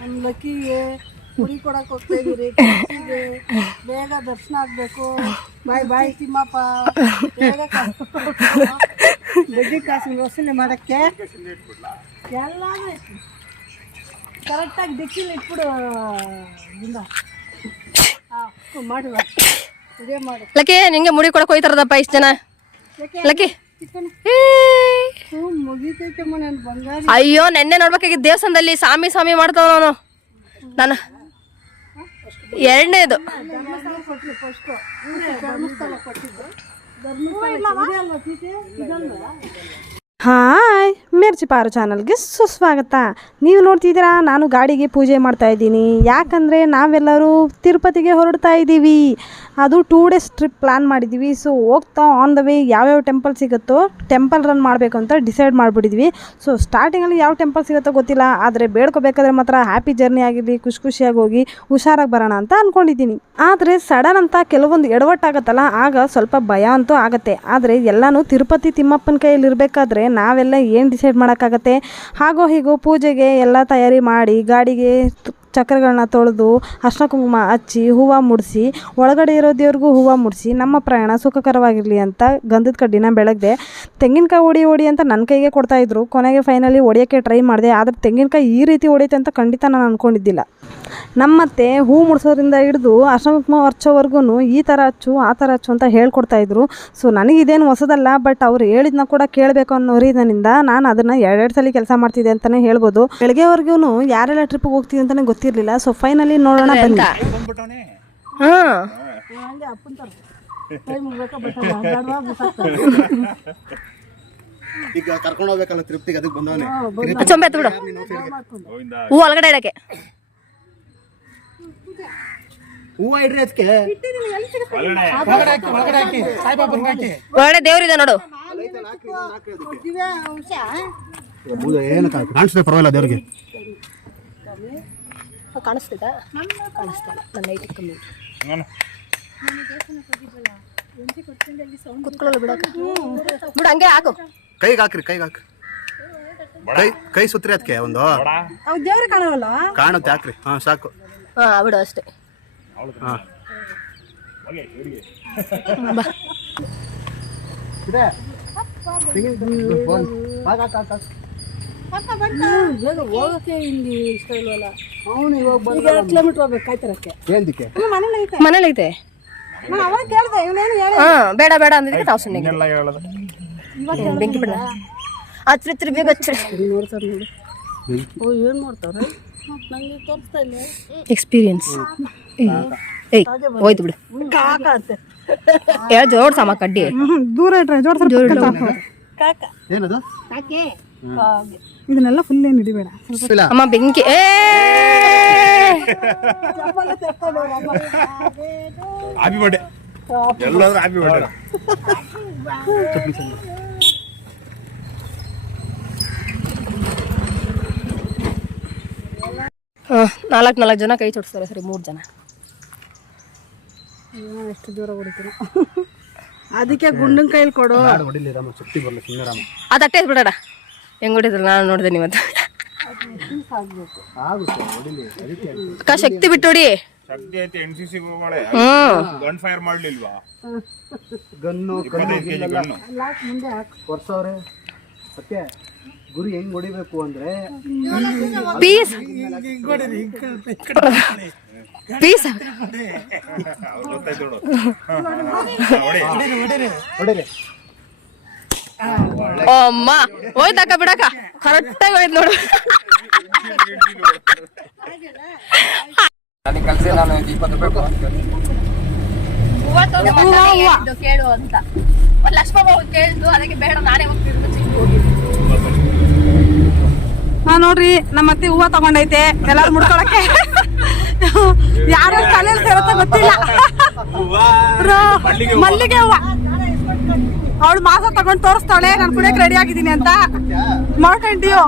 ನಮ್ಮ ಲಕ್ಕಿಗೆ ಕುರಿ ಕೊಡಕ್ಕೆ ಹೋಗ್ತಾ ಇದೀರಿ. ಬೇಗ ದರ್ಶನ ಆಗಬೇಕು. ಬಾಯ್ ತಿಮ್ಮಪ್ಪ. ಬೇಗ ಬಡ್ಡಿ ಕಾಸು ವಸೂಲಿ ಮಾಡೋಕ್ಕೆ ಎಲ್ಲ ಕರೆಕ್ಟಾಗಿ ದಿಕ್ಕಿಲ್ಲ ಇಟ್ಬಿಡು. ಮಾಡುವ ಇದೇ ಮಾಡು. ಲಕ್ಕಿ ನಿಂಗೆ ಮುಡಿ ಕೊಡಕ್ಕೆ ಹೋಯ್ತಾರದಪ್ಪ ಇಷ್ಟು ಜನ. ಲಕ್ಕಿ ಮುಗಿತೈತಮ್ಮ ನನ್ನ ಬಂಗಾರ. ಅಯ್ಯೋ ನೆನ್ನೆ ನೋಡ್ಬೇಕಾಗಿದ್ದ ದೇವಸ್ಥಾನದಲ್ಲಿ ಸ್ವಾಮಿ ಮಾಡ್ತಾವ ನಾನು ಎರಡನೇದು. ಹಾಯ್ ಮಿರ್ಚಿ ಪಾರು ಚಾನಲ್ಗೆ ಸುಸ್ವಾಗತ. ನೀವು ನೋಡ್ತಿದ್ದೀರಾ, ನಾನು ಗಾಡಿಗೆ ಪೂಜೆ ಮಾಡ್ತಾ ಇದ್ದೀನಿ. ಯಾಕಂದರೆ ನಾವೆಲ್ಲರೂ ತಿರುಪತಿಗೆ ಹೊರಡ್ತಾ ಇದ್ದೀವಿ. ಅದು 2 days ಟ್ರಿಪ್ ಪ್ಲ್ಯಾನ್ ಮಾಡಿದ್ದೀವಿ. ಸೊ ಹೋಗ್ತಾ ಆನ್ ದ ವೇ ಯಾವ್ಯಾವ ಟೆಂಪಲ್ ಸಿಗುತ್ತೋ ಟೆಂಪಲ್ ರನ್ ಮಾಡಬೇಕು ಅಂತ ಡಿಸೈಡ್ ಮಾಡಿಬಿಟ್ಟಿದ್ವಿ. ಸೊ ಸ್ಟಾರ್ಟಿಂಗಲ್ಲಿ ಯಾವ ಟೆಂಪಲ್ ಸಿಗುತ್ತೋ ಗೊತ್ತಿಲ್ಲ, ಆದರೆ ಬೇಡ್ಕೋಬೇಕಾದ್ರೆ ಮಾತ್ರ ಹ್ಯಾಪಿ ಜರ್ನಿ ಆಗಿರಲಿ, ಖುಷಿಯಾಗಿ ಹೋಗಿ ಹುಷಾರಾಗಿ ಬರೋಣ ಅಂತ ಅಂದ್ಕೊಂಡಿದ್ದೀನಿ. ಆದರೆ ಸಡನ್ ಅಂತ ಕೆಲವೊಂದು ಎಡವಟ್ಟಾಗತ್ತಲ್ಲ, ಆಗ ಸ್ವಲ್ಪ ಭಯ ಅಂತೂ ಆಗುತ್ತೆ. ಆದರೆ ಎಲ್ಲನೂ ತಿರುಪತಿ ತಿಮ್ಮಪ್ಪನ ಕೈಯಲ್ಲಿ ಇರಬೇಕಾದ್ರೆ ನಾವೆಲ್ಲ ಏನು ಡಿಸೈಡ್ ಮಾಡೋಕ್ಕಾಗತ್ತೆ. ಹಾಗೋ ಹೀಗೋ ಪೂಜೆಗೆ ಎಲ್ಲ ತಯಾರಿ ಮಾಡಿ ಗಾಡಿಗೆ ಚಕ್ರಗಳನ್ನ ತೊಳೆದು ಅರ್ಶಿನ ಕುಂಕುಮ ಹಚ್ಚಿ ಹೂವು ಮುಡಿಸಿ ಒಳಗಡೆ ಇರೋ ದೇವ್ರಿಗೂ ಹೂವು ಮುಡಿಸಿ ನಮ್ಮ ಪ್ರಯಾಣ ಸುಖಕರವಾಗಿರಲಿ ಅಂತ ಗಂಧದ ಕಡ್ಡಿನ ಬೆಳಗ್ಗೆ ತೆಂಗಿನಕಾಯಿ ಹೊಡಿ ಅಂತ ನನ್ನ ಕೈಗೆ ಕೊಡ್ತಾಯಿದ್ರು. ಕೊನೆಗೆ ಫೈನಲಿ ಹೊಡಿಯೋಕ್ಕೆ ಟ್ರೈ ಮಾಡಿದೆ. ಆದರೆ ತೆಂಗಿನಕಾಯಿ ಈ ರೀತಿ ಹೊಡಿಯುತ್ತೆ ಅಂತ ಖಂಡಿತ ನಾನು ಅಂದ್ಕೊಂಡಿದ್ದಿಲ್ಲ. ನಮ್ಮತ್ತೆ ಹೂ ಮುಡಿಸೋದ್ರಿಂದ ಹಿಡಿದು ಅರ್ಶಿನ ಕುಂಕುಮ ಹಚ್ಚೋವರೆಗೂ ಈ ಥರ ಹಚ್ಚು ಆ ಥರ ಹಚ್ಚು ಅಂತ ಹೇಳ್ಕೊಡ್ತಾಯಿದ್ರು. ಸೊ ನನಗಿದೇನು ಹೊಸದಲ್ಲ, ಬಟ್ ಅವ್ರು ಹೇಳಿದ್ನ ಕೂಡ ಕೇಳಬೇಕು ಅನ್ನೋ ರೀಸನಿಂದ ನಾನು ಅದನ್ನು 2 ಸಲ ಕೆಲಸ ಮಾಡ್ತಿದ್ದೆ ಅಂತಲೇ ಹೇಳ್ಬೋದು. ಬೆಳಗ್ಗೆವರೆಗೂ ಯಾರೆಲ್ಲ ಟ್ರಿಪ್ಗೆ ಹೋಗ್ತೀವಿ ಅಂತಲೇ ಗೊತ್ತಿರಲಿಲ್ಲ. ಸೊ ಫೈನಲಿ ನೋಡೋಣ ಬನ್ನಿ. ಈಗ ಕರ್ಕೊಂಡು ಹೋಗ್ಬೇಕಲ್ಲ ತಿರುಪತಿಗೆ, ಅದಕ್ಕೆ ಬಂದವನೇ. ಚೊಂಬೆ ಎತ್ತು ಬಿಡು, ಹೂ ಒಳಗಡೆ ಇಡಕ್ಕೆ. ಹೂವ ಇಡ್ರಿ ಅದಕ್ಕೆ. ಒಳಗಡೆ ದೇವ್ರಿದೆ ನೋಡು. ಏನು ಕಾಣಿಸ್ತದೆ ಪರವಾಗಿಲ್ಲ ದೇವ್ರಿಗೆ. ಕಾಣಿಸ್ತಿದ್ದ ಕಾಣಿಸ್ತಿಲ್ಲ ನನ್ನ ಐಟಿ ಕಮ್ಮಿ ಕುತ್ಕೊಳ್ಳಲ್ಲ ಬಿಡಕ್ಕೆ ಬಿಡು, ಹಂಗೆ ಹಾಕು. ಕೈಗೆ ಹಾಕ್ರಿ, ಕೈಗೆ ಹಾಕ್ರಿ, ಕೈ ಸುತ್ರಿ ಅದಕ್ಕೆ ಒಂದು ದೇವ್ರಿಗೆ ಕಾಣವಲ್ಲ, ಕಾಣುತ್ತೆ ಹಾಕ್ರಿ. ಹಾಂ ಸಾಕು. ಹಾಂ ಬಿಡು ಅಷ್ಟೇ. ಹಾಂ ಹೋಗಕ್ಕೆ ಇಲ್ಲಿ ಇಷ್ಟ ಇಲ್ವಲ್ಲ. ಅವನು ಇವಾಗ 2 ಕಿಲೋಮೀಟರ್ ಹೋಗ್ಬೇಕು ಕಾಯ್ತಾರಕ್ಕೆ. ಏನಕ್ಕೆ ಮನೇಲಿ ಐತೆ. ನಾನು ಅವಾಗ ಕೇಳಿದೆ, ಇವನೇನು ಹೇಳಿ ಬೇಡ ಅಂದಿದ್ರೆ ನಾವು ಸುಮ್ಮನೆ ಬೆಂಕಿ ಬಿಡ ಹಚ್ಚಿರಿ ಬೇಗ ಹಚ್ಚಿರಿ. ನೋಡ್ತಾರೆ ನೋಡಿ. ಓ ಏನು ಮಾಡ್ತಾರೆ ನಂಗೆ ತೋರಿಸ್ತಾ ಇಲ್ಲ. ಎಕ್ಸ್ಪೀರಿಯನ್ಸ್. ಏಯ್ ಹೋಯ್ತು ಬಿಡು. ಕಾಕ ಅಂತೆ ಜೋಡ್ಸಮ್ಮ ಕಡ್ಡಿ ದೂರ ಇಟ್ರೆ ಕಾಕ ಏನದು? ಕಾಕೆ ಇದನ್ನೆಲ್ಲ ಫುಲ್ ಏನು ಹಿಡಿಬೇಡ. ಅಮ್ಮ ಬೆಂಕಿ. ಹ್ಯಾಪಿ ಬರ್ಡೇ ಎಲ್ಲಾದ್ರೂ ಹ್ಯಾಪಿ ಬರ್ಡೇ. ನಾಲ್ಕು ಜನ ಕೈ ಚೋಡಿಸ್ತಾರೆ. ಸರಿ 3 ಜನ. ಎಷ್ಟು ದೂರ ಹೊಡಿತೀರ ಅದಕ್ಕೆ ಗುಂಡನ್ ಕೈಲಿ ಕೊಡು. ಹೊಡಿಲಿ ರಾಮ, ಶಕ್ತಿ ಬರಲಿ ಸುಮ್ಮನೆ ರಾಮ. ಅದು ಅಟ್ಟೆ ಬಿಡಡ ಹೆಂಗ್ ಹೊಡಿದ್ರು ನಾನು ನೋಡಿದೆ ನಿಮ್ಮತ್ತ. ಆಗುತ್ತೆ ಹೊಡಿಲಿ, ಅದಕ್ಕೆ ಅಕ್ಕ ಶಕ್ತಿ ಬಿಟ್ಟು ಹೊಡಿ. ಶಕ್ತಿ ಐತೆ. NCC ಹೋಗೋಳೆ ಗನ್ ಫೈರ್ ಮಾಡ್ಲಿಲ್ವಾ? ಗನ್ನು 25 kg ಗನ್ನು ಮುಂದೆ ಹಾಕು. ಕೊರ್ಸವ್ರೆ. ಅದಕ್ಕೆ ಗುರಿ ಹೆಂಗ್ ಹೊಡಿಬೇಕು ಅಂದ್ರೆ ಪೀಸ್ ಪೀಸ್ ಗೊತ್ತಾಯ್ತು ನೋಡು. ಹೊಡಿರಿ. ಅಮ್ಮ ಹೋಯ್ತಕ್ಕ ಬಿಡಕ್ಕ, ಕರೆಕ್ಟಾಗಿ ಹೋಯ್ತು ನೋಡು. ಕೇಳು ಅಂತ ಲಕ್ಷ್ಮಮ್ಮ ಕೇಳಿದ್ದು, ಅದಕ್ಕೆ ಬೇಡ ನಾನೇ ಹೋಗ್ತಿದ್ದು. ನೋಡ್ರಿ ನಮ್ಮ ಅತ್ತೆ ಹೂವು ತಗೊಂಡೈತೆ ಎಲ್ಲಾರು ಮುಡ್ಕೊಳಕ್ಕೆ. ಯಾರು ತಲೆಯಲ್ಲಿ ಸೇರತ್ತ ಗೊತ್ತಿಲ್ಲ. ಮಲ್ಲಿಗೆ ಹೂವ ಅವಳು ಮಾಸ ತಗೊಂಡು ತೋರಿಸ್ತಾಳೆ ನಾನು ಕುಡಿಯಕ್ಕೆ ರೆಡಿ ಆಗಿದ್ದೀನಿ ಅಂತ. ಮಾಡ್ಕೊಂಡ್ಯೋ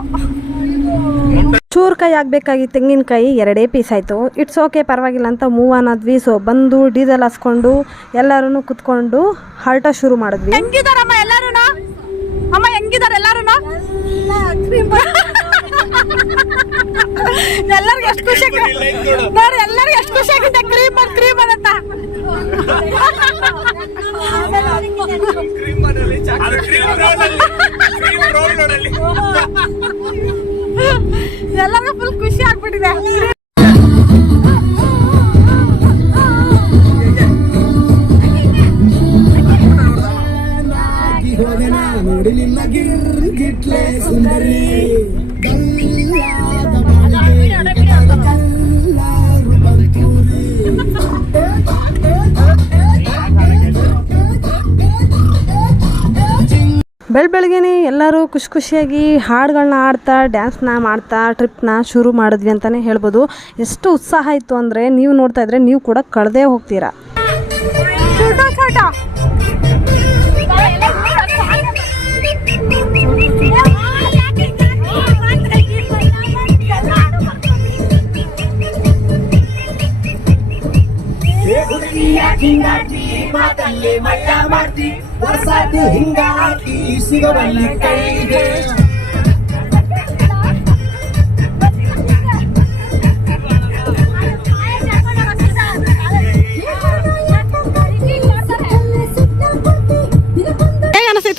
ಚೂರು ಕಾಯಿ ಆಗ್ಬೇಕಾಗಿ ತೆಂಗಿನಕಾಯಿ 2 ಪೀಸ್ ಆಯಿತು. ಇಟ್ಸ್ ಓಕೆ ಪರವಾಗಿಲ್ಲ ಅಂತ ಮೂವ್ ಅನ್ನದ್ವಿ. ಸೊ ಬಂದು ಡೀಸೆಲ್ ಹಾಸ್ಕೊಂಡು ಎಲ್ಲರೂ ಕುತ್ಕೊಂಡು ಹರಟ ಶುರು ಮಾಡಿದ್ವಿ. ಹೆಂಗಿದಾರಮ್ಮ ಎಲ್ಲರೂ? ಅಮ್ಮ ಹೆಂಗಿದಾರೆ ಎಲ್ಲರೂ? ಎಲ್ಲರಿಗೂ ಎಷ್ಟು ಖುಷಿ ನೋಡಿ, ಎಲ್ಲರಿಗೂ ಎಷ್ಟು ಖುಷಿ ಆಗುತ್ತೆ. ಕ್ರೀಮ್ ಅಂತ ಎಲ್ಲರಿಗೂ ಫುಲ್ ಖುಷಿ ಆಗ್ಬಿಟ್ಟಿದೆ. ಬೆಳಗ್ಗೆನೆ ಎಲ್ಲರೂ ಖುಷಿ ಖುಷಿಯಾಗಿ ಹಾಡುಗಳನ್ನ ಆಡ್ತಾ ಡ್ಯಾನ್ಸ್ನ ಮಾಡ್ತಾ ಟ್ರಿಪ್ನ ಶುರು ಮಾಡಿದ್ವಿ ಅಂತಲೇ ಹೇಳ್ಬೋದು. ಎಷ್ಟು ಉತ್ಸಾಹ ಇತ್ತು ಅಂದರೆ ನೀವು ನೋಡ್ತಾ ಇದ್ರೆ ನೀವು ಕೂಡ ಕಳೆದೇ ಹೋಗ್ತೀರಾ.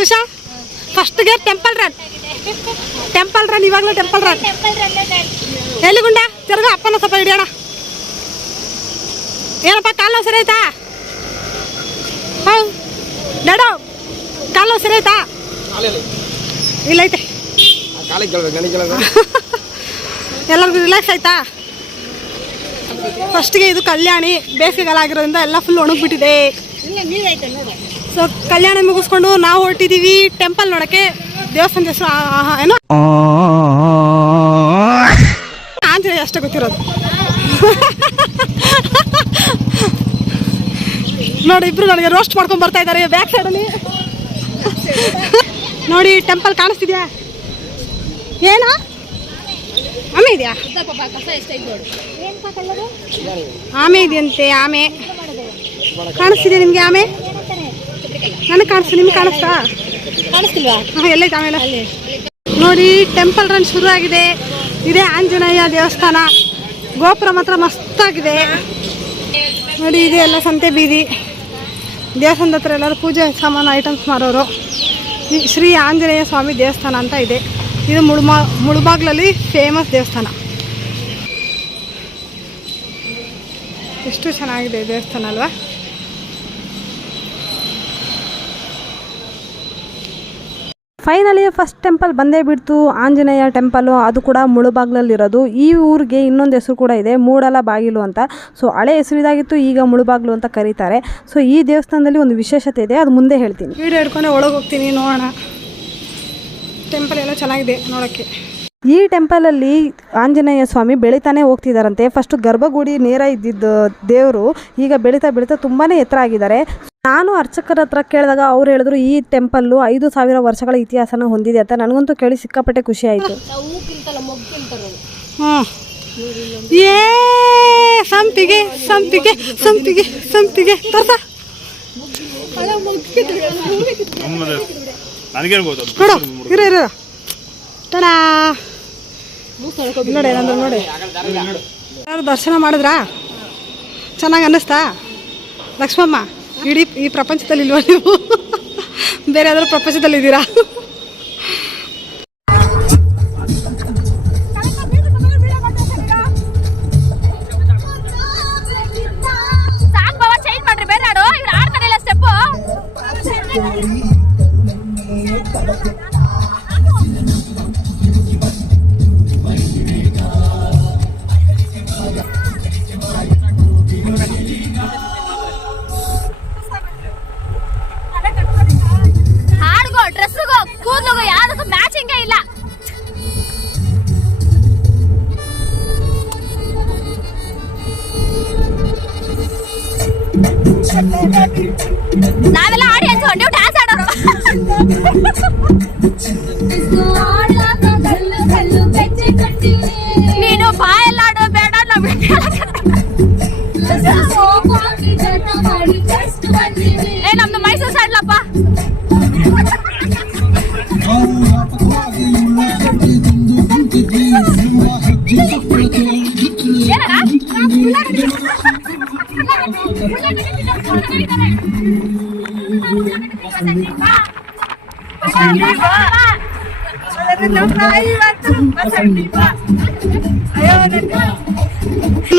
ತುಷಾ ಫಸ್ಟ್ ಗೇರ್ ಟೆಂಪಲ್ ರನ್ ಇವಾಗಲೂ ಟೆಂಪಲ್ ರನ್. ಎಲ್ಲಿ ಗುಂಡ ತಿರ್ಗ ಅಪ್ಪನ ಸ್ವಲ್ಪ ಹಿಡಿಯೋಣ. ಏನಪ್ಪ ಕಾಲು ಸರಿ ಆಯ್ತಾ? ಡಾಡೋ ಕಾಲು ಸರಿ ಆಯ್ತಾ? ಇಲ್ಲ ಐತೆ. ಎಲ್ಲರಿಗೂ ರಿಲ್ಯಾಕ್ಸ್ ಆಯ್ತಾ? ಫಸ್ಟ್ಗೆ ಇದು ಕಲ್ಯಾಣಿ, ಬೇಸಿಗೆಗಾಲ ಆಗಿರೋದ್ರಿಂದ ಎಲ್ಲ ಫುಲ್ ಒಣಗಿಬಿಟ್ಟಿದೆ. ಸೊ ಕಲ್ಯಾಣ ಮುಗಿಸ್ಕೊಂಡು ನಾವು ಹೊರಟಿದ್ದೀವಿ ಟೆಂಪಲ್ ನೋಡೋಕ್ಕೆ. ದೇವಸ್ಥಾನದ ಹೆಸರು ಏನೋ ಆಂಜನೇಯ ಅಷ್ಟೇ ಗೊತ್ತಿರೋದು. ನೋಡಿ ಇಬ್ರು ನನಗೆ ರೋಸ್ಟ್ ಮಾಡ್ಕೊಂಡು ಬರ್ತಾ ಇದ್ದಾರೆ ಬ್ಯಾಕ್ ಸೈಡಲ್ಲಿ. ನೋಡಿ ಟೆಂಪಲ್ ಕಾಣಿಸ್ತಿದ್ಯಾ? ಏನು ಆಮೆ ಇದೆಯಾ? ಆಮೆ ಇದೆಯಂತೆ. ಆಮೆ ಕಾಣಿಸ್ತಿದೆ ನಿಮಗೆ? ಆಮೆ ನನಗೆ ಕಾಣಿಸ್ತು, ನಿಮ್ಗೆ ಕಾಣಿಸ್ತಾ? ಕಾಣಿಸ್ತಿಲ್ವಾ? ಎಲ್ಲೈತೆ ಆಮೇಲೆ ನೋಡಿ ಟೆಂಪಲ್ ರನ್ ಶುರು ಆಗಿದೆ. ಇದೇ ಆಂಜನೇಯ ದೇವಸ್ಥಾನ. ಗೋಪುರ ಮಾತ್ರ ಮಸ್ತಾಗಿದೆ ನೋಡಿ. ಇದೆ ಎಲ್ಲ ಸಂತೆ ಬೀದಿ. ದೇವಸ್ಥಾನದ ಹತ್ರ ಎಲ್ಲರೂ ಪೂಜೆ ಸಾಮಾನು ಐಟಮ್ಸ್ ಮಾರೋರು. ಶ್ರೀ ಆಂಜನೇಯ ಸ್ವಾಮಿ ದೇವಸ್ಥಾನ ಅಂತ ಇದೆ. ಇದು ಮುಳುಬಾಗ್ಲಲ್ಲಿ ಫೇಮಸ್ ದೇವಸ್ಥಾನ. ಎಷ್ಟು ಚೆನ್ನಾಗಿದೆ ದೇವಸ್ಥಾನ ಅಲ್ವಾ? ಫೈನಲಿ ಫಸ್ಟ್ ಟೆಂಪಲ್ ಬಂದೇ ಬಿಡ್ತು, ಆಂಜನೇಯ ಟೆಂಪಲು. ಅದು ಕೂಡ ಮುಳುಬಾಗ್ಲಲ್ಲಿರೋದು. ಈ ಊರಿಗೆ ಇನ್ನೊಂದು ಹೆಸರು ಕೂಡ ಇದೆ, ಮೂಡಲ ಬಾಗಿಲು ಅಂತ. ಸೊ ಹಳೆ ಹೆಸರು ಇದಾಗಿತ್ತು, ಈಗ ಮುಳುಬಾಗ್ಲು ಅಂತ ಕರೀತಾರೆ. ಸೊ ಈ ದೇವಸ್ಥಾನದಲ್ಲಿ ಒಂದು ವಿಶೇಷತೆ ಇದೆ, ಅದು ಮುಂದೆ ಹೇಳ್ತೀನಿ. ವಿಡಿಯೋ ಹಿಡ್ಕೊಂಡೆ ಒಳಗೆ ಹೋಗ್ತೀನಿ, ನೋಡೋಣ. ಟೆಂಪಲ್ ಎಲ್ಲ ಚೆನ್ನಾಗಿದೆ ನೋಡೋಕ್ಕೆ. ಈ ಟೆಂಪಲಲ್ಲಿ ಆಂಜನೇಯ ಸ್ವಾಮಿ ಬೆಳೀತಾನೆ ಹೋಗ್ತಿದ್ದಾರಂತೆ. ಫಸ್ಟು ಗರ್ಭಗುಡಿ ನೇರ ಇದ್ದಿದ್ದು ದೇವರು ಈಗ ಬೆಳೀತಾ ಬೆಳೀತಾ ತುಂಬಾ ಎತ್ತರ ಆಗಿದ್ದಾರೆ. ನಾನು ಅರ್ಚಕರ ಹತ್ರ ಕೇಳಿದಾಗ ಅವ್ರು ಹೇಳಿದ್ರು ಈ ಟೆಂಪಲ್ಲು 5000 ವರ್ಷಗಳ ಇತಿಹಾಸನ ಹೊಂದಿದೆ ಅಂತ. ನನಗಂತೂ ಕೇಳಿ ಸಿಕ್ಕಾಪಟ್ಟೆ ಖುಷಿ ಆಯಿತು. ಏ ಸಂಪಿಗೆ ಸಂಪಿಗೆ ಸಂಪಿಗೆ ಸಂಪಿಗೆ ತೋರ್ಸ ಕೊಡು. ಇರ ಇರ ಟಡಾ ನೋಡಿ ಏನಂದ್ರೆ ನೋಡಿ. ಯಾರು ದರ್ಶನ ಮಾಡಿದ್ರಾ? ಚೆನ್ನಾಗಿ ಅನ್ನಿಸ್ತಾ ಲಕ್ಷ್ಮಮ್ಮ? ಇಡೀ ಈ ಪ್ರಪಂಚದಲ್ಲಿ ಇಲ್ವಾ ನೀವು? ಬೇರೆ ಯಾವ್ದಾದ್ರು ಪ್ರಪಂಚದಲ್ಲಿದ್ದೀರಾ? ನಾವೆಲ್ಲ ಆಡಿಯನ್ಸ್ ನೀವು ಡ್ಯಾನ್ಸ್ ಆಡೋರು. ನೀನು ಬಾಯೆಲ್ಲ ಆಡೋ ಬೇಡ. ಏ ನಮ್ದು ಮೈಸೂರು ಸೈಡ್ಲಪ್ಪ.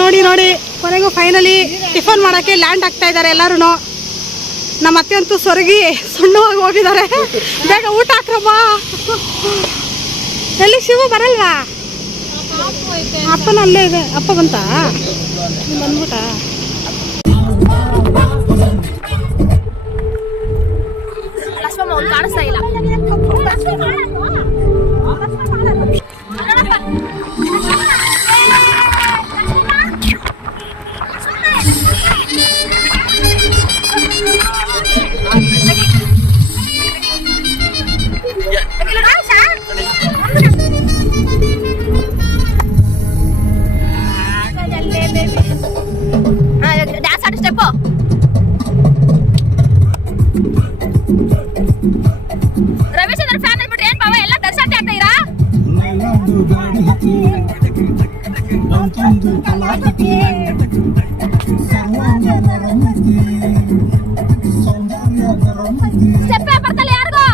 ನೋಡಿ ಕೊನೆಗೂ ಫೈನಲಿ ಟಿಫನ್ ಮಾಡೋಕ್ಕೆ ಲ್ಯಾಂಡ್ ಆಗ್ತಾ ಇದ್ದಾರೆ ಎಲ್ಲರೂ. ನಮ್ಮ ಅತ್ತೆ ಅಂತೂ ಸೊರಗಿ ಸುಣ್ಣವಾಗಿ ಹೋಗಿದ್ದಾರೆ. ಬೇಗ ಊಟ ಹಾಕ್ರಮ್ಮ. ಎಲ್ಲಿ ಶಿವು ಬರಲ್ವಾ? ಅಪ್ಪನ ಅಲ್ಲೇ ಇದೆ. ಅಪ್ಪ ಬಂತ ಬಂದ್ಬಿಟ್ಟ. ಕಾಣಿಸ್ತಾ ಇಲ್ಲ. ಡ್ಯಾನ್ಸ್ ಆಡಿ ಸ್ಟೆಪ್. ರವಿಚಂದ್ರ ಫ್ಯಾನ್ ಅಂದ್ಬಿಟ್ರೆ ಏನ್ ಬಾವ ಎಲ್ಲ ದರ್ಶನ ಆಗ್ತಾ ಇರಾ? ಸ್ಟೆಪ್ ಬರ್ತಲ್ಲ ಯಾರಿಗೋ?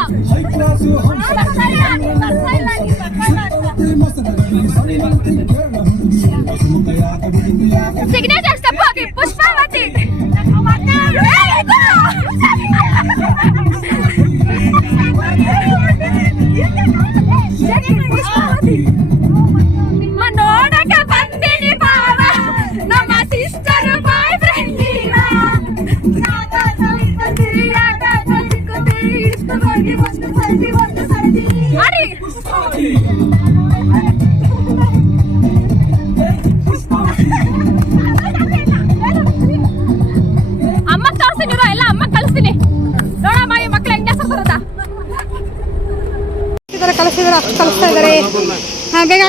Signature step Pushpavathi. ನೋಡಕ ಬಂದಿನಿ ಬಾವ ನಮ್ಮ ಸಿಸ್ಟರ್ ಬಾಯ್ ಫ್ರೆಂಡ್ ಅಮ್ಮ ತೋರಿಸ್ತೀನಿ ಎಲ್ಲ ಅಮ್ಮ ಕಳಿಸ್ತೀನಿ. ನೋಡಮ್ಮ ಈ ಮಕ್ಳು ಹೆಂಗ್ ಹೆಸರು ಬರುತ್ತಾ ಕಲಿಸ್ತಾ ಇದ್ದಾರೆ. ಬೇಗ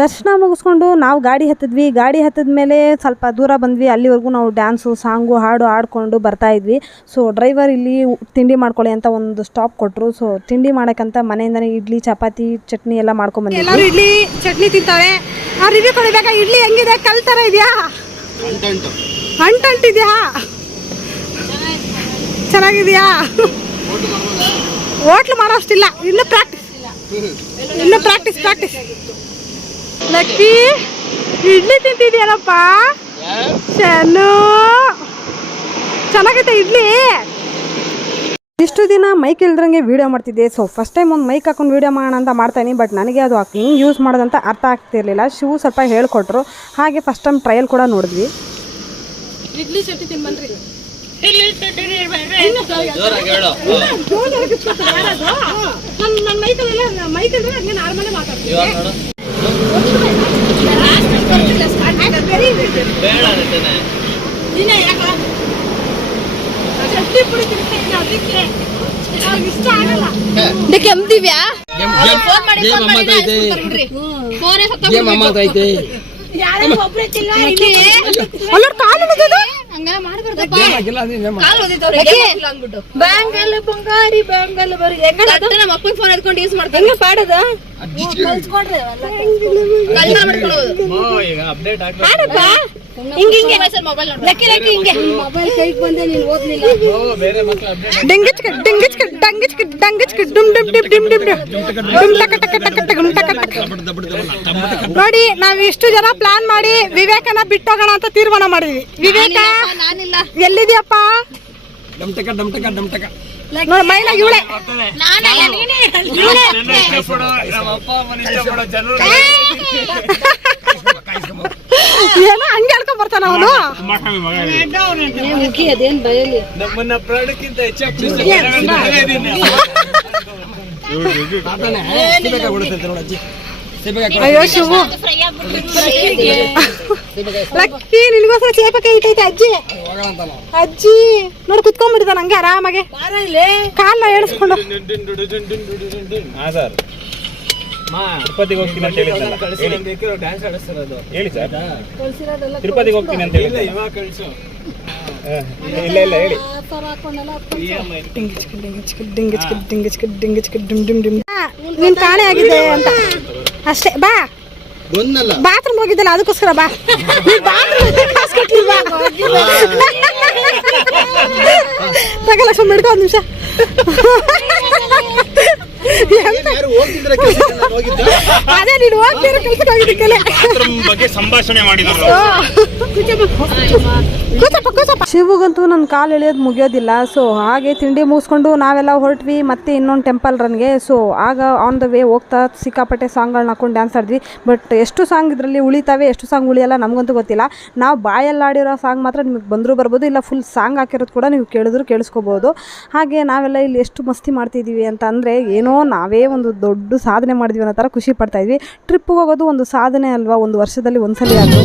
ದರ್ಶನ ಮುಗಿಸ್ಕೊಂಡು ನಾವು ಗಾಡಿ ಹತ್ತಿದ್ವಿ. ಗಾಡಿ ಹತ್ತಿದ ಮೇಲೆ ಸ್ವಲ್ಪ ದೂರ ಬಂದ್ವಿ. ಅಲ್ಲಿವರೆಗೂ ನಾವು ಡ್ಯಾನ್ಸು ಸಾಂಗು ಹಾಡು ಆಡ್ಕೊಂಡು ಬರ್ತಾಯಿದ್ವಿ. ಸೊ ಡ್ರೈವರ್ ಇಲ್ಲಿ ತಿಂಡಿ ಮಾಡ್ಕೊಳ್ಳಿ ಅಂತ ಒಂದು ಸ್ಟಾಪ್ ಕೊಟ್ಟರು. ಸೊ ತಿಂಡಿ ಮಾಡೋಕ್ಕಂತ ಮನೆಯಿಂದನೇ ಇಡ್ಲಿ ಚಪಾತಿ ಚಟ್ನಿ ಎಲ್ಲ ಮಾಡ್ಕೊಂಡ್ಬಂದ್ವಿ. ಎಲ್ಲರೂ ಇಡ್ಲಿ ಚಟ್ನಿ ತಿಂತಾರೆ. ಆ ರಿವ್ಯೂ ಕೊಡಬೇಕಾ? ಇಡ್ಲಿ ಹೆಂಗಿದೆ? ಕಲ್ ಥರ ಇದೆಯಾ? ಅಂಟಿದ್ಯಾ? ಚೆನ್ನಾಗಿದೆಯಾ? ಹೋಟ್ಲು ಮಾಡೋ ಅಷ್ಟಿಲ್ಲ. ಇನ್ನು ಪ್ರಾಕ್ಟೀಸ್ ಲಕ್ಕಿ ಇಡ್ಲಿ ತಿಂತಿದ್ಯಾನಪ್ಪ. ಚೆನ್ನಾಗೈತೆ ಇಡ್ಲಿ. ಇಷ್ಟು ದಿನ ಮೈಕ್ ಇಲ್ದ್ರಂಗೆ ವೀಡಿಯೋ ಮಾಡ್ತಿದ್ದೆ. ಸೊ ಫಸ್ಟ್ ಟೈಮ್ ಒಂದು ಮೈಕ್ ಹಾಕೊಂಡು ವೀಡಿಯೋ ಮಾಡೋಣ ಅಂತ ಮಾಡ್ತಾಯಿನಿ. ಬಟ್ ನನಗೆ ಅದು ಹೆಂಗೆ ಯೂಸ್ ಮಾಡೋದಂತ ಅರ್ಥ ಆಗ್ತಿರ್ಲಿಲ್ಲ. ಶಿವು ಸ್ವಲ್ಪ ಹೇಳ್ಕೊಟ್ರು. ಹಾಗೆ ಫಸ್ಟ್ ಟೈಮ್ ಟ್ರಯಲ್ ಕೂಡ ನೋಡಿದ್ವಿ. ಇಡ್ಲಿ ಚಟ್ನಿ ತಿನ್ಬನ್ರಿ. ಕೆಮ್ದಿವ್ಯಾ? ಬ್ಯಾಂಗಲ್ ಬಂಗಾರಿ ಬ್ಯಾಂಗಲ್ ಬರಿ ನಮ್ಮ ಅಪ್ಪನ ಫೋನ್ ಎತ್ಕೊಂಡು ಯೂಸ್ ಮಾಡ್ತಾರೆ. ಹೆಂಗ ಪಾಡದ ಮೊಬೈಲ್ ಕೈಗೆ ಬಂದೆ ನೀನು ಓದ್ಲಿಲ್ಲ. ನೋಡಿ ನಾವ್ ಇಷ್ಟು ಜನ ಪ್ಲಾನ್ ಮಾಡಿ ವಿವೇಕನ ಬಿಟ್ಟೋಗೋಣ ಅಂತ ತೀರ್ಮಾನ ಮಾಡಿದ್ವಿ. ವಿವೇಕ ಎಲ್ಲಿದ್ಯಪ್ಪ? ನೋಡಿ ಮೈಲಾಗ ಇವಳೆ ಏನೋ ಹಂಗೆ ಹೇಳ್ಕೊಂಡ್ ಬರ್ತಾನ ಅವನು. ಅದೇನ್ ಬಯಲಿ ನಮ್ಮನ್ನ ಪ್ರಾಣಕ್ಕಿಂತ ಹೆಚ್ಚಾಗಿ ಅಯ್ಯೋ ಶಿವು ಲಕ್ಕಿ ನಿನಗೋಸ್ಕರ ಸೇಪಕಾಯಿ ಇಟ್ಟೈತೆ ಅಜ್ಜಿ ನೋಡಿ ಕುತ್ಕೊಂಡ್ಬಿಡ್ತಾನ ಹಂಗೆ ಆರಾಮಾಗೆ ಕಾಲ ಎಳಿಸ್ಕೊಂಡು. ತಿರುಪತಿಗೆ ಹೋಗ್ತೀನಿ ಅಂತ ಹೇಳಿ ಸರ್. ತಿರುಪತಿಗೆ ಹೋಗ್ತೀನಿ ಅಂತ ಹೇಳಿ. ಇಲ್ಲ ಹೇಳಿ. ನೀನ್ ಕಾಣೆ ಆಗಿದೆ ಅಂತ ಅಷ್ಟೇ. ಬಾ ಬಂದಲ್ಲ ಬಾತ್ರೂಮ್ ಹೋಗಿದ್ದಲ್ಲ ಅದಕ್ಕೋಸ್ಕರ ಬಾ ತಗಲಕ್ಷ ಬಿಡ್ಕೊ ಒಂದು ನಿಮಿಷ ಯಾರು ಹೋಗಿದ್ರೆ ಅದೇ ನೀನು ಹೋಗ್ತೀರ ಕೆಲ್ಸಕ್ಕೆ ಹೋಗಿದ್ದಕ್ಕೆಲ್ಲ ಬಗ್ಗೆ ಸಂಭಾಷಣೆ ಮಾಡಿದ್ರು. ಶಿವಗಂತೂ ನನ್ನ ಕಾಲು ಎಳೆಯೋದು ಮುಗಿಯೋದಿಲ್ಲ. ಸೊ ಹಾಗೆ ತಿಂಡಿ ಮುಗಿಸ್ಕೊಂಡು ನಾವೆಲ್ಲ ಹೊರಟ್ವಿ ಮತ್ತೆ ಇನ್ನೊಂದು ಟೆಂಪಲ್ ರನ್ಗೆ. ಸೊ ಆಗ ಆನ್ ದ ವೇ ಹೋಗ್ತಾ ಸಿಕ್ಕಾಪಟ್ಟೆ ಸಾಂಗ್ಗಳನ್ನ ಹಾಕೊಂಡು ಡ್ಯಾನ್ಸ್ ಆಡಿದ್ವಿ. ಬಟ್ ಎಷ್ಟು ಸಾಂಗ್ ಇದರಲ್ಲಿ ಉಳಿತಾವೆ ಎಷ್ಟು ಸಾಂಗ್ ಉಳಿಯಲ್ಲ ನಮಗಂತೂ ಗೊತ್ತಿಲ್ಲ. ನಾವು ಬಾಯಲ್ಲಿ ಆಡಿರೋ ಸಾಂಗ್ ಮಾತ್ರ ನಿಮಗೆ ಬಂದರೂ ಬರ್ಬೋದು, ಇಲ್ಲ ಫುಲ್ ಸಾಂಗ್ ಹಾಕಿರೋದು ಕೂಡ ನೀವು ಕೇಳಿದ್ರು ಕೇಳಿಸ್ಕೋಬೋದು. ಹಾಗೆ ನಾವೆಲ್ಲ ಇಲ್ಲಿ ಎಷ್ಟು ಮಸ್ತಿ ಮಾಡ್ತಿದ್ದೀವಿ ಅಂತ ಅಂದರೆ ಏನೋ ನಾವೇ ಒಂದು ದೊಡ್ಡ ಸಾಧನೆ ಮಾಡಿದ್ವಿ ಅನ್ನೋ ಥರ ಖುಷಿ ಪಡ್ತಾಯಿದ್ವಿ. ಟ್ರಿಪ್ಪಿಗೆ ಹೋಗೋದು ಒಂದು ಸಾಧನೆ ಅಲ್ವಾ, ಒಂದು ವರ್ಷದಲ್ಲಿ ಒಂದ್ಸಲಿ ಆದರೂ.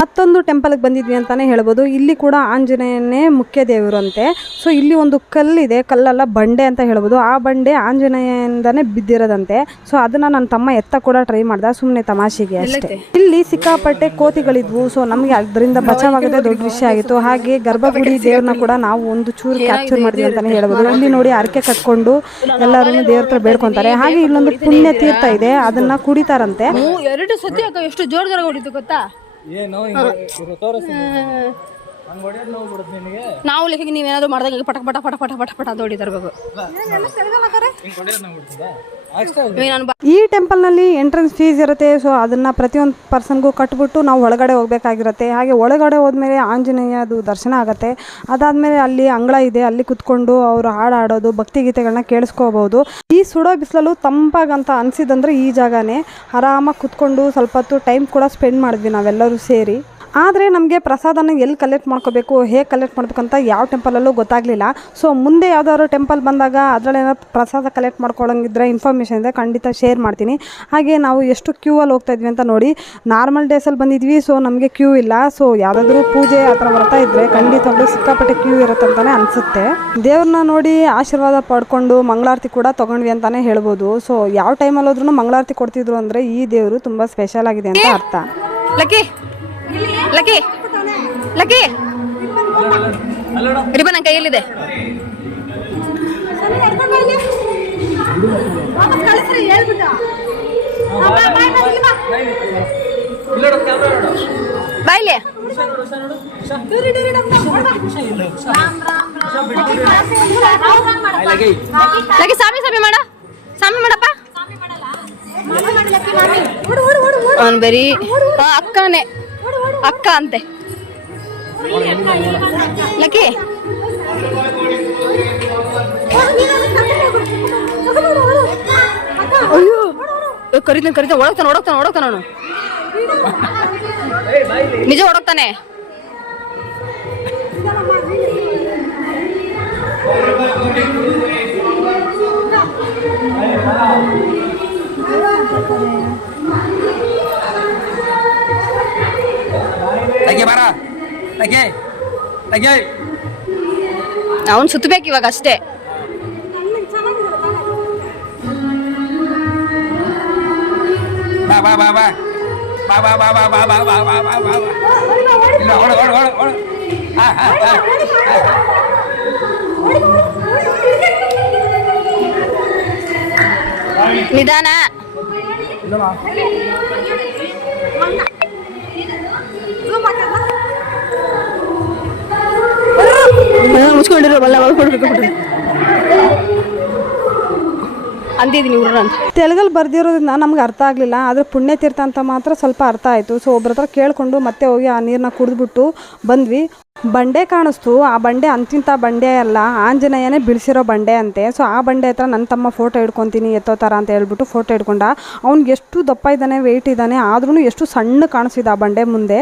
ಮತ್ತೊಂದು ಟೆಂಪಲ್ಗೆ ಬಂದಿದ್ವಿ ಅಂತಾನೆ ಹೇಳ್ಬೋದು. ಇಲ್ಲಿ ಕೂಡ ಆಂಜನೇಯನೇ ಮುಖ್ಯ ದೇವರಂತೆ. ಸೊ ಇಲ್ಲಿ ಒಂದು ಕಲ್ಲಿದೆ, ಕಲ್ಲಲ್ಲ ಬಂಡೆ ಅಂತ ಹೇಳ್ಬೋದು. ಆ ಬಂಡೆ ಆಂಜನೇಯದಿಂದನೇ ಬಿದ್ದಿರೋದಂತೆ. ಸೊ ಅದನ್ನ ನನ್ನ ತಮ್ಮ ಎತ್ತ ಕೂಡ ಟ್ರೈ ಮಾಡ್ದ, ಸುಮ್ಮನೆ ತಮಾಷೆಗೆ ಅಷ್ಟೇ. ಇಲ್ಲಿ ಸಿಕ್ಕಾಪಟ್ಟೆ ಕೋತಿಗಳಿದ್ವು. ಸೊ ನಮಗೆ ಅದರಿಂದ ಬಚಾವಾಗದೆ ದೊಡ್ಡ ವಿಷಯ ಆಗಿತ್ತು. ಹಾಗೆ ಗರ್ಭಗುಡಿ ದೇವ್ರನ್ನ ಕೂಡ ನಾವು ಒಂದು ಚೂರು ಕ್ಯಾಪ್ಚರ್ ಮಾಡಿದ್ವಿ ಅಂತಾನೆ ಹೇಳ್ಬೋದು. ಇಲ್ಲಿ ನೋಡಿ ಅರಕೆ ಕಟ್ಕೊಂಡು ಎಲ್ಲರೂ ದೇವ್ರ ಹತ್ರ ಬೇಡ್ಕೊಂತಾರೆ. ಹಾಗೆ ಇಲ್ಲೊಂದು ಪುಣ್ಯ ತೀರ್ಥ ಇದೆ, ಅದನ್ನ ಕುಡಿತಾರಂತೆ. 2 ಸತಿ ಎಷ್ಟು ಜೋರ್ದಾರ ಹೊಡಿತು ಗೊತ್ತಾ? ನಾವು ಲೆಕ್ಕ ನೀವೇನಾದ್ರು ಮಾಡಿದಾಗ ಪಟ ಪಟ ಪಟ ಪಟ ಪಟ ಪಟ ಅಂತ ಹೊಡಿತಾ ಇರ್ಬೇಕು. ಈ ಟೆಂಪಲ್ನಲ್ಲಿ ಎಂಟ್ರೆನ್ಸ್ ಫೀಸ್ ಇರುತ್ತೆ. ಸೊ ಅದನ್ನು ಪ್ರತಿಯೊಂದು ಪರ್ಸನ್ಗೂ ಕಟ್ಬಿಟ್ಟು ನಾವು ಒಳಗಡೆ ಹೋಗಬೇಕಾಗಿರುತ್ತೆ. ಹಾಗೆ ಒಳಗಡೆ ಹೋದ್ಮೇಲೆ ಆಂಜನೇಯದು ದರ್ಶನ ಆಗುತ್ತೆ. ಅದಾದಮೇಲೆ ಅಲ್ಲಿ ಅಂಗಳ ಇದೆ, ಅಲ್ಲಿ ಕುತ್ಕೊಂಡು ಅವರು ಹಾಡು ಆಡೋದು, ಭಕ್ತಿಗೀತೆಗಳನ್ನ ಕೇಳಿಸ್ಕೋಬಹುದು. ಈ ಸುಡೋ ಬಿಸಿಲಲ್ಲೂ ತಂಪಾಗಂತ ಅನಿಸಿದಂದ್ರೆ ಈ ಜಾಗನೇ. ಆರಾಮಾಗಿ ಕುತ್ಕೊಂಡು ಸ್ವಲ್ಪ ಹೊತ್ತು ಟೈಮ್ ಕೂಡ ಸ್ಪೆಂಡ್ ಮಾಡಿದ್ವಿ ನಾವೆಲ್ಲರೂ ಸೇರಿ. ಆದರೆ ನಮಗೆ ಪ್ರಸಾದನ ಎಲ್ಲಿ ಕಲೆಕ್ಟ್ ಮಾಡ್ಕೋಬೇಕು, ಹೇಗೆ ಕಲೆಕ್ಟ್ ಮಾಡ್ಬೇಕಂತ ಯಾವ ಟೆಂಪಲಲ್ಲೂ ಗೊತ್ತಾಗಲಿಲ್ಲ. ಸೊ ಮುಂದೆ ಯಾವುದಾದ್ರು ಟೆಂಪಲ್ ಬಂದಾಗ ಅದರಲ್ಲಿ ಏನಾದ್ರು ಪ್ರಸಾದ ಕಲೆಕ್ಟ್ ಮಾಡ್ಕೊಳ್ಳೋಂಗಿದ್ರೆ ಇನ್ಫಾರ್ಮೇಷನ್ ಇದೆ, ಖಂಡಿತ ಶೇರ್ ಮಾಡ್ತೀನಿ. ಹಾಗೆ ನಾವು ಎಷ್ಟು ಕ್ಯೂ ಅಲ್ಲಿ ಹೋಗ್ತಾ ಇದ್ವಿ ಅಂತ ನೋಡಿ. ನಾರ್ಮಲ್ ಡೇಸಲ್ಲಿ ಬಂದಿದ್ವಿ, ಸೊ ನಮಗೆ ಕ್ಯೂ ಇಲ್ಲ. ಸೊ ಯಾವುದಾದ್ರೂ ಪೂಜೆ ಆ ಥರ ಬರ್ತಾ ಇದ್ದರೆ ಖಂಡಿತವಾಗ್ಲೂ ಸಿಕ್ಕಾಪಟ್ಟೆ ಕ್ಯೂ ಇರುತ್ತೆ ಅಂತಲೇ ಅನಿಸುತ್ತೆ. ದೇವ್ರನ್ನ ನೋಡಿ ಆಶೀರ್ವಾದ ಪಡ್ಕೊಂಡು ಮಂಗಳಾರತಿ ಕೂಡ ತೊಗೊಂಡ್ವಿ ಅಂತಲೇ ಹೇಳ್ಬೋದು. ಸೊ ಯಾವ ಟೈಮಲ್ಲಿ ಹೋದ್ರೂ ಮಂಗಳಾರತಿ ಕೊಡ್ತಿದ್ರು ಅಂದರೆ ಈ ದೇವರು ತುಂಬ ಸ್ಪೆಷಲ್ ಆಗಿದೆ ಅಂತ ಅರ್ಥ. ಲಕ್ಕಿ ಲಕ್ಕಿ ಲಕ್ಕಿ ರಿಬನ್ ನನ್ನ ಕೈಯಲ್ಲಿದೆ. ಬಾಯ್ಲಿ ಲಕ್ಕಿ ಸಾಮಿ ಮಾಡ ಸಾಮಿ ಮಾಡಪ್ಪ. ಅವ್ನು ಬರೀ ಅಕ್ಕನೇ ಅಕ್ಕ ಅಂತೆ ಲಕ್ಕಿ. ಅಯ್ಯೋ ಕರಿತಾನೆ ಓಡೋಗ್ತಾನೆ ಅವನು ನಿಜ ಓಡೋಗ್ತಾನೆ. ಅವನ್ ಸುತ್ತಬೇಕು ಇವಾಗ ಅಷ್ಟೇ. ನಿಧಾನ ಮುಚ್ಕೊಂಡಿರೋ ಬಲ್ಲ ಅಂದಿದ್ದೀನಿ ಊರ ಅಂತ. ತೆಲುಗಲ್ಲಿ ಬರ್ದಿರೋದ್ರಿಂದ ನಮ್ಗೆ ಅರ್ಥ ಆಗಲಿಲ್ಲ, ಆದರೆ ಪುಣ್ಯತೀರ್ಥ ಅಂತ ಮಾತ್ರ ಸ್ವಲ್ಪ ಅರ್ಥ ಆಯಿತು. ಸೊ ಒಬ್ರ ಹತ್ರ ಕೇಳಿಕೊಂಡು ಮತ್ತೆ ಹೋಗಿ ಆ ನೀರನ್ನ ಕುಡಿದ್ಬಿಟ್ಟು ಬಂದ್ವಿ. ಬಂಡೆ ಕಾಣಿಸ್ತು. ಆ ಬಂಡೆ ಅಂತಿಂಥ ಬಂಡೆ ಅಲ್ಲ, ಆಂಜನೇಯನೇ ಬಿಡಿಸಿರೋ ಬಂಡೆ ಅಂತೆ. ಸೊ ಆ ಬಂಡೆ ಹತ್ರ ನನ್ನ ತಮ್ಮ ಫೋಟೋ ಹಿಡ್ಕೊತೀನಿ ಎತ್ತೋ ಥರ ಅಂತ ಹೇಳ್ಬಿಟ್ಟು ಫೋಟೋ ಹಿಡ್ಕೊಂಡ. ಅವ್ನಿಗೆ ಎಷ್ಟು ದಪ್ಪ ಇದ್ದಾನೆ, ವೆಯ್ಟ್ ಇದ್ದಾನೆ, ಆದ್ರೂ ಎಷ್ಟು ಸಣ್ಣ ಕಾಣಿಸ್ತಿದ್ದ ಆ ಬಂಡೆ ಮುಂದೆ.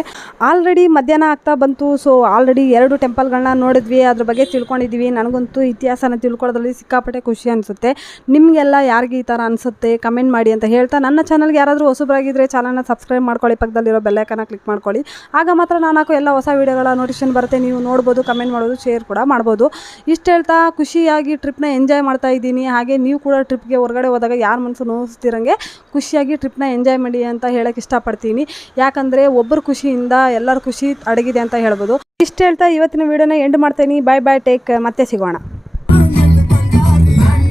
ಆಲ್ರೆಡಿ ಮಧ್ಯಾಹ್ನ ಆಗ್ತಾ ಬಂತು. ಸೊ ಆಲ್ರೆಡಿ 2 ಟೆಂಪಲ್ಗಳನ್ನ ನೋಡಿದ್ವಿ, ಅದ್ರ ಬಗ್ಗೆ ತಿಳ್ಕೊಂಡಿದ್ವಿ. ನನಗಂತೂ ಇತಿಹಾಸನ ತಿಳ್ಕೊಳ್ಳೋದ್ರಲ್ಲಿ ಸಿಕ್ಕಾಪಟ್ಟೆ ಖುಷಿ ಅನಿಸುತ್ತೆ. ನಿಮಗೆಲ್ಲ ಯಾರಿಗೆ ಈ ಥರ ಅನಿಸುತ್ತೆ ಕಮೆಂಟ್ ಮಾಡಿ ಅಂತ ಹೇಳ್ತಾ, ನನ್ನ ಚಾನಲ್ಗೆ ಯಾರಾದರೂ ಹೊಸಬರಾಗಿದ್ದರೆ ಚಾನಲ್ನ ಸಬ್ಸ್ಕ್ರೈಬ್ ಮಾಡ್ಕೊಳ್ಳಿ, ಪಕ್ಕದಲ್ಲಿರೋ ಬೆಲ್ಲೈಕನ್ನ ಕ್ಲಿಕ್ ಮಾಡ್ಕೊಳ್ಳಿ. ಆಗ ಮಾತ್ರ ನಾನು ಹಾಕೋ ಎಲ್ಲ ಹೊಸ ವೀಡಿಯೋಗಳ ನೋಟಿಫಿಕೇಶನ್ ಬರುತ್ತೆ. ನೀವು ನೋಡ್ಬೋದು, ಕಮೆಂಟ್ ಮಾಡೋದು, ಶೇರ್ ಕೂಡ ಮಾಡ್ಬೋದು. ಇಷ್ಟು ಹೇಳ್ತಾ ಖುಷಿಯಾಗಿ ಟ್ರಿಪ್ನ ಎಂಜಾಯ್ ಮಾಡ್ತಾ ಇದ್ದೀನಿ. ಹಾಗೆ ನೀವು ಕೂಡ ಟ್ರಿಪ್ಗೆ ಹೊರಗಡೆ ಹೋದಾಗ ಯಾರ ಮನಸ್ಸು ನೋವಿಸ್ತಿರಂಗೆ ಖುಷಿಯಾಗಿ ಟ್ರಿಪ್ನ ಎಂಜಾಯ್ ಮಾಡಿ ಅಂತ ಹೇಳೋಕ್ಕೆ ಇಷ್ಟಪಡ್ತೀನಿ. ಯಾಕಂದರೆ ಒಬ್ಬರ ಖುಷಿಯಿಂದ ಎಲ್ಲರ ಖುಷಿ ಅಡಗಿದೆ ಅಂತ ಹೇಳ್ಬೋದು. ಇಷ್ಟು ಹೇಳ್ತಾ ಇವತ್ತಿನ ವೀಡಿಯೋನ ಎಂಡ್ ಮಾಡ್ತೀನಿ. ಬಾಯ್ ಬಾಯ್, ಟೇಕ್, ಮತ್ತೆ ಸಿಗೋಣ.